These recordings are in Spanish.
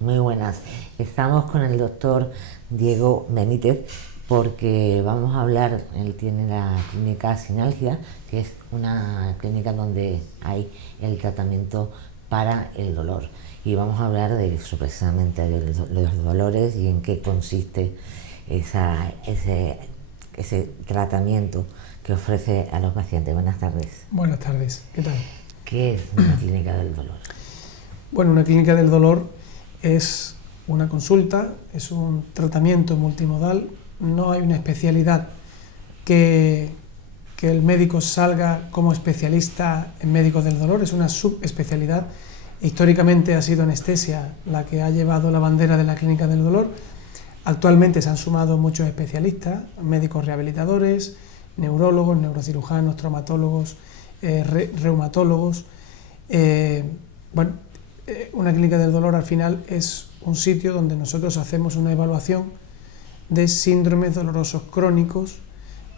Muy buenas. Estamos con el doctor Diego Benítez porque vamos a hablar, él tiene la clínica Sinalgia, que es una clínica donde hay el tratamiento para el dolor. Y vamos a hablar de eso, precisamente, de los dolores y en qué consiste ese tratamiento que ofrece a los pacientes. Buenas tardes. Buenas tardes, ¿qué tal? ¿Qué es una clínica del dolor? Bueno, una clínica del dolor es una consulta, es un tratamiento multimodal, no hay una especialidad que el médico salga como especialista en médicos del dolor, es una subespecialidad. Históricamente ha sido anestesia la que ha llevado la bandera de la clínica del dolor. Actualmente se han sumado muchos especialistas, médicos rehabilitadores, neurólogos, neurocirujanos, traumatólogos, reumatólogos. Una clínica del dolor al final es un sitio donde nosotros hacemos una evaluación de síndromes dolorosos crónicos,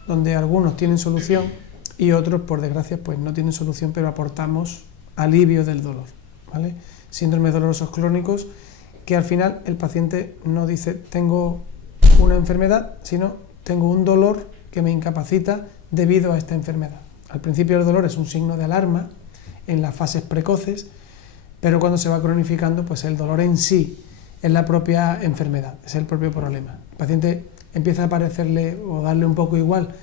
donde algunos tienen solución y otros, por desgracia, pues no tienen solución, pero aportamos alivio del dolor, ¿vale? Síndromes dolorosos crónicos que al final el paciente no dice tengo una enfermedad, sino tengo un dolor que me incapacita debido a esta enfermedad. Al principio el dolor es un signo de alarma en las fases precoces, pero cuando se va cronificando, pues el dolor en sí es la propia enfermedad, es el propio problema. El paciente empieza a parecerle o darle un poco igual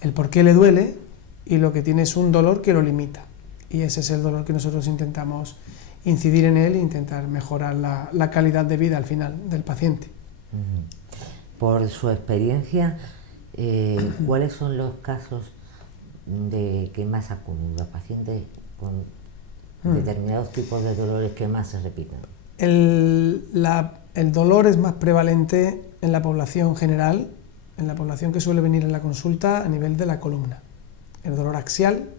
el por qué le duele y lo que tiene es un dolor que lo limita. Y ese es el dolor que nosotros intentamos incidir en él e intentar mejorar la calidad de vida al final del paciente. Por su experiencia, ¿cuáles son los casos de que más acuden los pacientes con determinados tipos de dolores que más se repiten? El dolor es más prevalente en la población general, en la población que suele venir en la consulta a nivel de la columna. El dolor axial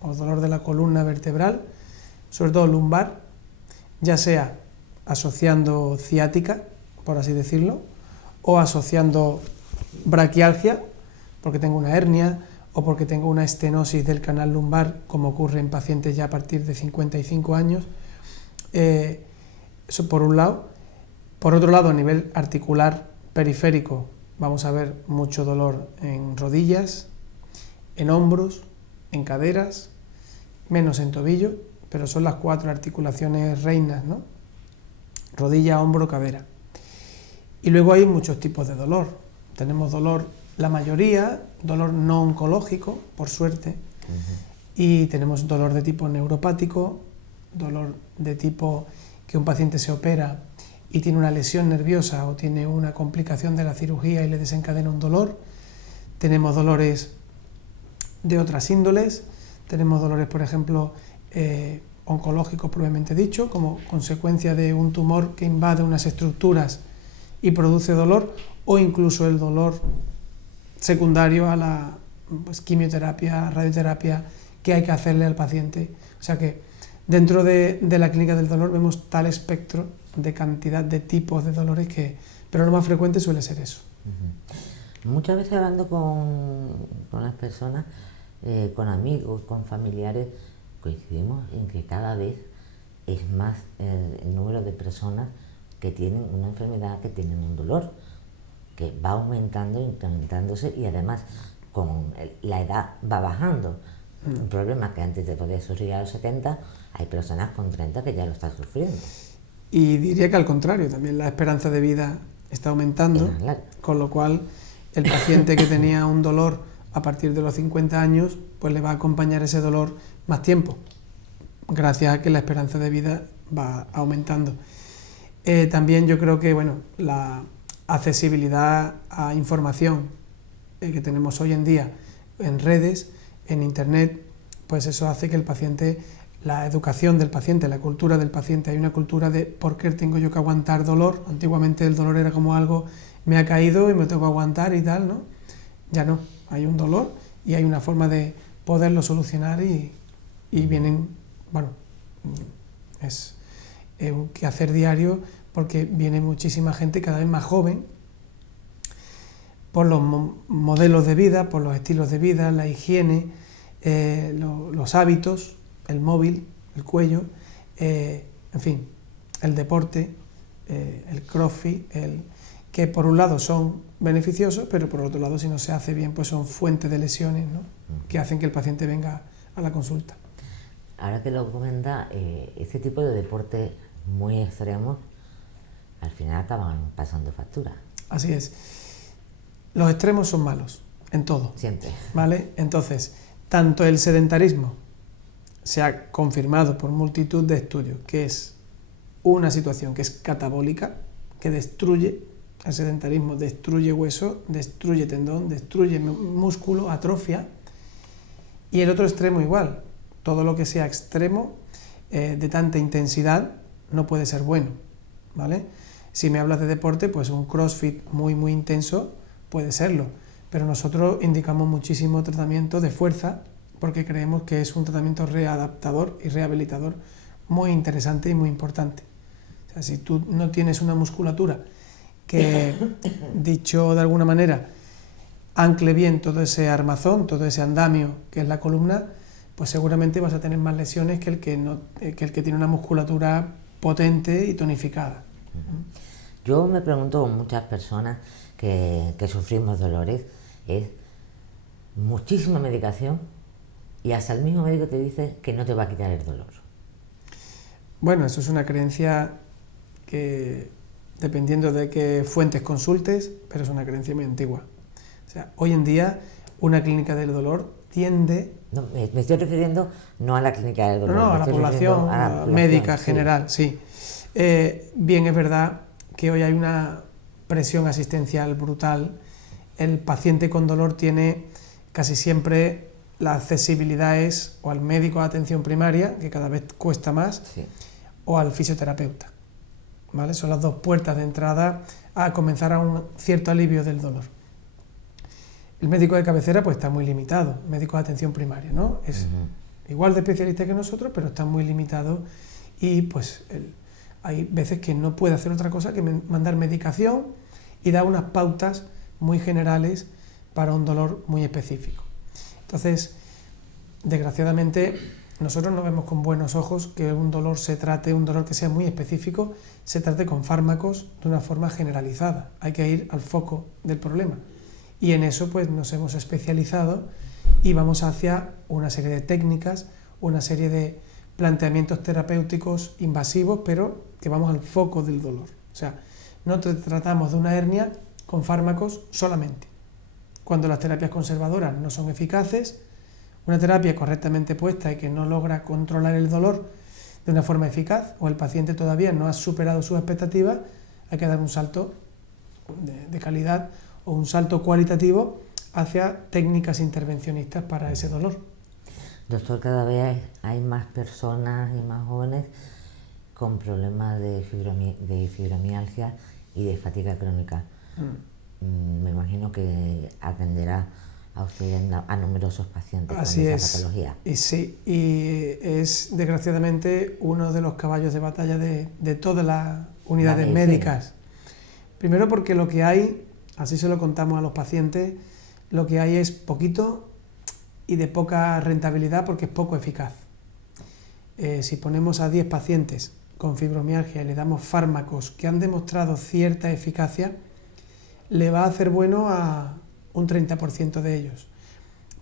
o dolor de la columna vertebral, sobre todo lumbar, ya sea asociando ciática, por así decirlo, o asociando braquialgia, porque tengo una hernia, o porque tengo una estenosis del canal lumbar, como ocurre en pacientes ya a partir de 55 años. Eso por un lado. Por otro lado, a nivel articular periférico, vamos a ver mucho dolor en rodillas, en hombros, en caderas, menos en tobillo, pero son las 4 articulaciones reinas, ¿no? Rodilla, hombro, cadera. Y luego hay muchos tipos de dolor. Tenemos dolor, la mayoría, dolor no oncológico, por suerte, y tenemos dolor de tipo neuropático, dolor de tipo que un paciente se opera y tiene una lesión nerviosa o tiene una complicación de la cirugía y le desencadena un dolor. Tenemos dolores de otras índoles, tenemos dolores, por ejemplo, oncológicos propiamente dicho, como consecuencia de un tumor que invade unas estructuras y produce dolor, o incluso el dolor secundario a la quimioterapia, radioterapia que hay que hacerle al paciente. O sea que dentro de la clínica del dolor vemos tal espectro de cantidad de tipos de dolores pero lo más frecuente suele ser eso. Muchas veces hablando con las personas, con amigos, con familiares, coincidimos en que cada vez es más el número de personas que tienen una enfermedad, que tienen un dolor, que va aumentando, incrementándose, y además con la edad va bajando. Un problema que antes te podía sufrir a los 70, hay personas con 30 que ya lo están sufriendo. Y diría que al contrario, también la esperanza de vida está aumentando, con lo cual el paciente que tenía un dolor a partir de los 50 años, pues le va a acompañar ese dolor más tiempo, gracias a que la esperanza de vida va aumentando. También yo creo que la accesibilidad a información que tenemos hoy en día en redes, en internet, pues eso hace que el paciente, la educación del paciente, la cultura del paciente, hay una cultura de ¿por qué tengo yo que aguantar dolor? Antiguamente el dolor era como algo, me ha caído y me tengo que aguantar y tal, ¿no? Ya no, hay un dolor y hay una forma de poderlo solucionar y vienen, es un quehacer diario porque viene muchísima gente cada vez más joven por los modelos de vida, por los estilos de vida, la higiene, los hábitos, el móvil, el cuello, en fin, el deporte, el CrossFit, que por un lado son beneficiosos, pero por otro lado, si no se hace bien, pues son fuentes de lesiones, ¿no? Que hacen que el paciente venga a la consulta. Ahora que lo comenta, este tipo de deportes muy extremos al final acaban pasando factura. Así es. Los extremos son malos, en todo. Siempre. ¿Vale? Entonces, tanto el sedentarismo se ha confirmado por multitud de estudios que es una situación que es catabólica, que destruye, el sedentarismo destruye hueso, destruye tendón, destruye músculo, atrofia, y el otro extremo igual, todo lo que sea extremo de tanta intensidad no puede ser bueno, ¿vale? Si me hablas de deporte, pues un CrossFit muy intenso puede serlo, pero nosotros indicamos muchísimo tratamiento de fuerza porque creemos que es un tratamiento readaptador y rehabilitador muy interesante y muy importante. O sea, si tú no tienes una musculatura que, dicho de alguna manera, ancle bien todo ese armazón, todo ese andamio que es la columna, pues seguramente vas a tener más lesiones que el que tiene una musculatura potente y tonificada. Yo me pregunto con muchas personas que sufrimos dolores, es muchísima medicación y hasta el mismo médico te dice que no te va a quitar el dolor. Bueno, eso es una creencia que, dependiendo de qué fuentes consultes, pero es una creencia muy antigua. O sea, hoy en día una clínica del dolor tiende... No, me estoy refiriendo no a la clínica del dolor, no, a la población médica general, sí. Bien, es verdad que hoy hay una presión asistencial brutal. El paciente con dolor tiene casi siempre la accesibilidad es o al médico de atención primaria, que cada vez cuesta más, sí, o al fisioterapeuta, ¿vale? Son las dos puertas de entrada a comenzar a un cierto alivio del dolor. El médico de cabecera pues está muy limitado, médico de atención primaria, ¿no? Es igual de especialista que nosotros, pero está muy limitado y pues hay veces que no puede hacer otra cosa que mandar medicación y dar unas pautas muy generales para un dolor muy específico. Entonces, desgraciadamente, nosotros no vemos con buenos ojos que un dolor un dolor que sea muy específico, se trate con fármacos de una forma generalizada. Hay que ir al foco del problema. Y en eso pues nos hemos especializado y vamos hacia una serie de técnicas, una serie de planteamientos terapéuticos invasivos, pero que vamos al foco del dolor. O sea, no tratamos de una hernia con fármacos solamente. Cuando las terapias conservadoras no son eficaces, una terapia correctamente puesta y que no logra controlar el dolor de una forma eficaz, o el paciente todavía no ha superado sus expectativas, hay que dar un salto de calidad o un salto cualitativo hacia técnicas intervencionistas para ese dolor. Doctor, cada vez hay más personas y más jóvenes con problemas de fibromialgia y de fatiga crónica. Me imagino que atenderá a usted a numerosos pacientes con esa patología. Y sí, y es desgraciadamente uno de los caballos de batalla de todas las unidades médicas. Primero porque lo que hay, así se lo contamos a los pacientes, lo que hay es poquito y de poca rentabilidad porque es poco eficaz. Si ponemos a 10 pacientes con fibromialgia y le damos fármacos que han demostrado cierta eficacia, le va a hacer bueno a un 30% de ellos.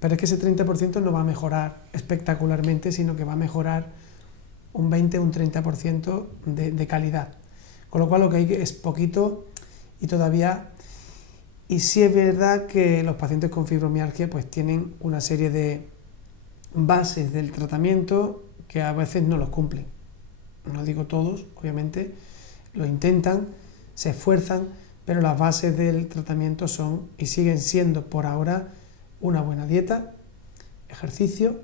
Pero es que ese 30% no va a mejorar espectacularmente, sino que va a mejorar un 20 o un 30% de calidad. Con lo cual lo que hay es poquito y todavía... Y sí es verdad que los pacientes con fibromialgia pues tienen una serie de bases del tratamiento que a veces no los cumplen. No digo todos, obviamente, lo intentan, se esfuerzan, pero las bases del tratamiento son y siguen siendo por ahora una buena dieta, ejercicio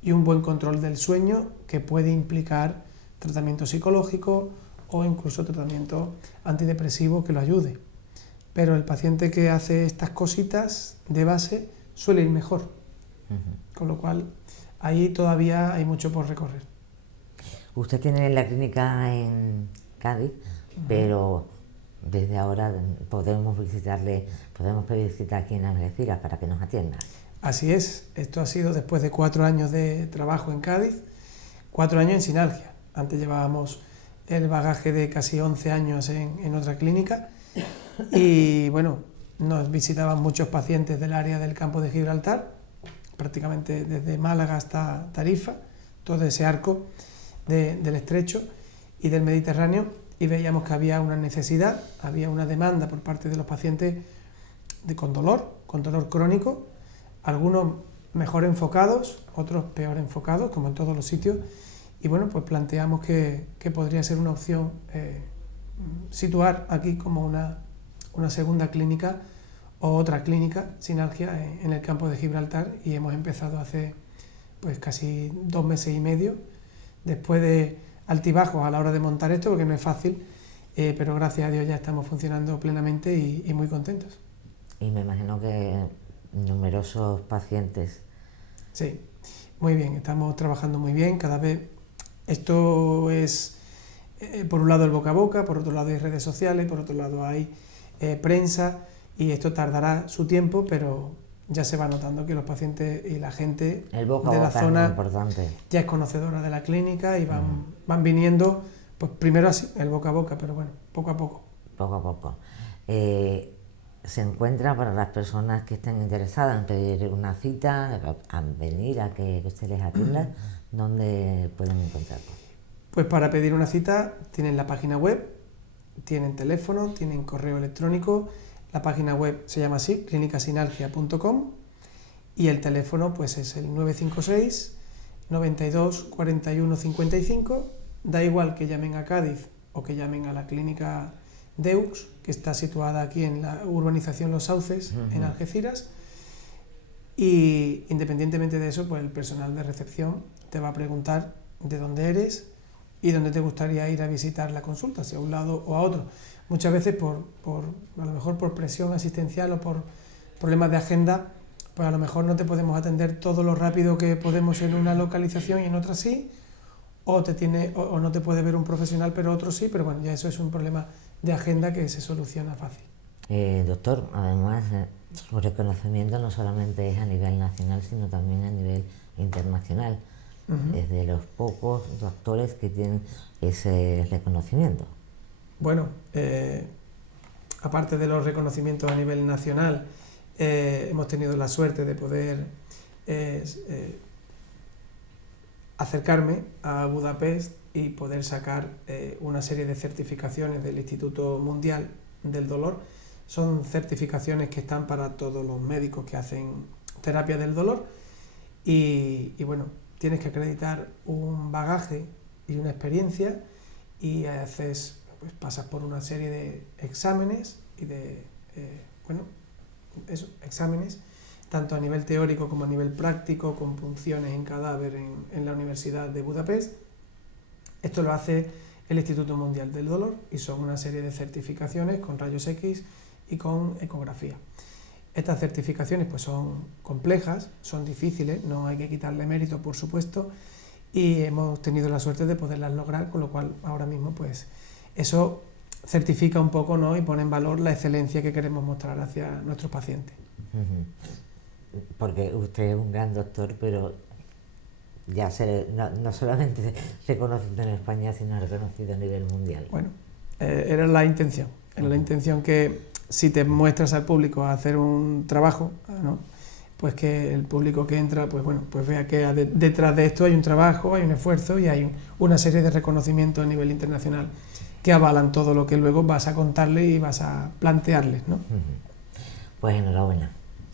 y un buen control del sueño que puede implicar tratamiento psicológico o incluso tratamiento antidepresivo que lo ayude. Pero el paciente que hace estas cositas de base suele ir mejor, con lo cual ahí todavía hay mucho por recorrer. Usted tiene la clínica en Cádiz, pero desde ahora podemos pedir cita aquí en Algeciras para que nos atienda. Así es, esto ha sido después de 4 años de trabajo en Cádiz, 4 años en Sinalgia. Antes llevábamos el bagaje de casi 11 años en otra clínica y bueno, nos visitaban muchos pacientes del área del campo de Gibraltar, prácticamente desde Málaga hasta Tarifa, todo ese arco del estrecho y del Mediterráneo, y veíamos que había una necesidad, había una demanda por parte de los pacientes con dolor crónico, algunos mejor enfocados, otros peor enfocados, como en todos los sitios, y bueno, pues planteamos que podría ser una opción situar aquí como una segunda clínica o otra clínica, Sinalgia, en el campo de Gibraltar, y hemos empezado hace pues casi 2 meses y medio, después de altibajos a la hora de montar esto, porque no es fácil, pero gracias a Dios ya estamos funcionando plenamente y muy contentos. Y me imagino que numerosos pacientes. Sí, muy bien, estamos trabajando muy bien, cada vez esto es, por un lado el boca a boca, por otro lado hay redes sociales, por otro lado hay prensa, y esto tardará su tiempo, pero ya se va notando que los pacientes y la gente El boca de a la boca es zona muy importante. ya es conocedora de la clínica y van viniendo, pues primero así, el boca a boca, pero bueno, poco a poco. Poco a poco. Se encuentra para las personas que estén interesadas en pedir una cita, a venir a que usted les atienda, ¿dónde pueden encontrarlo? Pues para pedir una cita tienen la página web, tienen teléfono, tienen correo electrónico. La página web se llama así, clinicasinalgia.com, y el teléfono pues es el 956 92 41 55. Da igual que llamen a Cádiz o que llamen a la clínica Deux, que está situada aquí en la urbanización Los Sauces, en Algeciras, y independientemente de eso, pues el personal de recepción te va a preguntar de dónde eres y dónde te gustaría ir a visitar la consulta, si a un lado o a otro. Muchas veces a lo mejor por presión asistencial o por problemas de agenda, pues a lo mejor no te podemos atender todo lo rápido que podemos en una localización y en otra sí, o no te puede ver un profesional pero otro sí, pero bueno, ya eso es un problema de agenda que se soluciona fácil. Doctor, además su reconocimiento no solamente es a nivel nacional, sino también a nivel internacional. Es de los pocos doctores que tienen ese reconocimiento. Bueno, aparte de los reconocimientos a nivel nacional, hemos tenido la suerte de poder acercarme a Budapest y poder sacar una serie de certificaciones del Instituto Mundial del Dolor. Son certificaciones que están para todos los médicos que hacen terapia del dolor y bueno, tienes que acreditar un bagaje y una experiencia y pues pasas por una serie de exámenes y exámenes tanto a nivel teórico como a nivel práctico, con punciones en cadáver en la Universidad de Budapest. Esto lo hace el Instituto Mundial del Dolor y son una serie de certificaciones con rayos X y con ecografía. Estas certificaciones pues son complejas, son difíciles, no hay que quitarle mérito, por supuesto, y hemos tenido la suerte de poderlas lograr, con lo cual ahora mismo pues eso certifica un poco, ¿no?, y pone en valor la excelencia que queremos mostrar hacia nuestros pacientes. Porque usted es un gran doctor, pero ya no solamente reconocido en España, sino reconocido a nivel mundial. Bueno, era la intención. Era la intención que si te muestras al público a hacer un trabajo, ¿no?, pues que el público que entra, pues bueno, pues vea que detrás de esto hay un trabajo, hay un esfuerzo y hay una serie de reconocimientos a nivel internacional que avalan todo lo que luego vas a contarle y vas a plantearles, ¿no? Pues enhorabuena.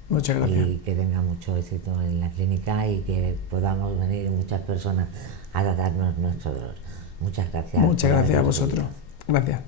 Muchas gracias. Y que tenga mucho éxito en la clínica y que podamos venir muchas personas a tratarnos nuestro dolor. Muchas gracias. Muchas gracias a vosotros. Gracias.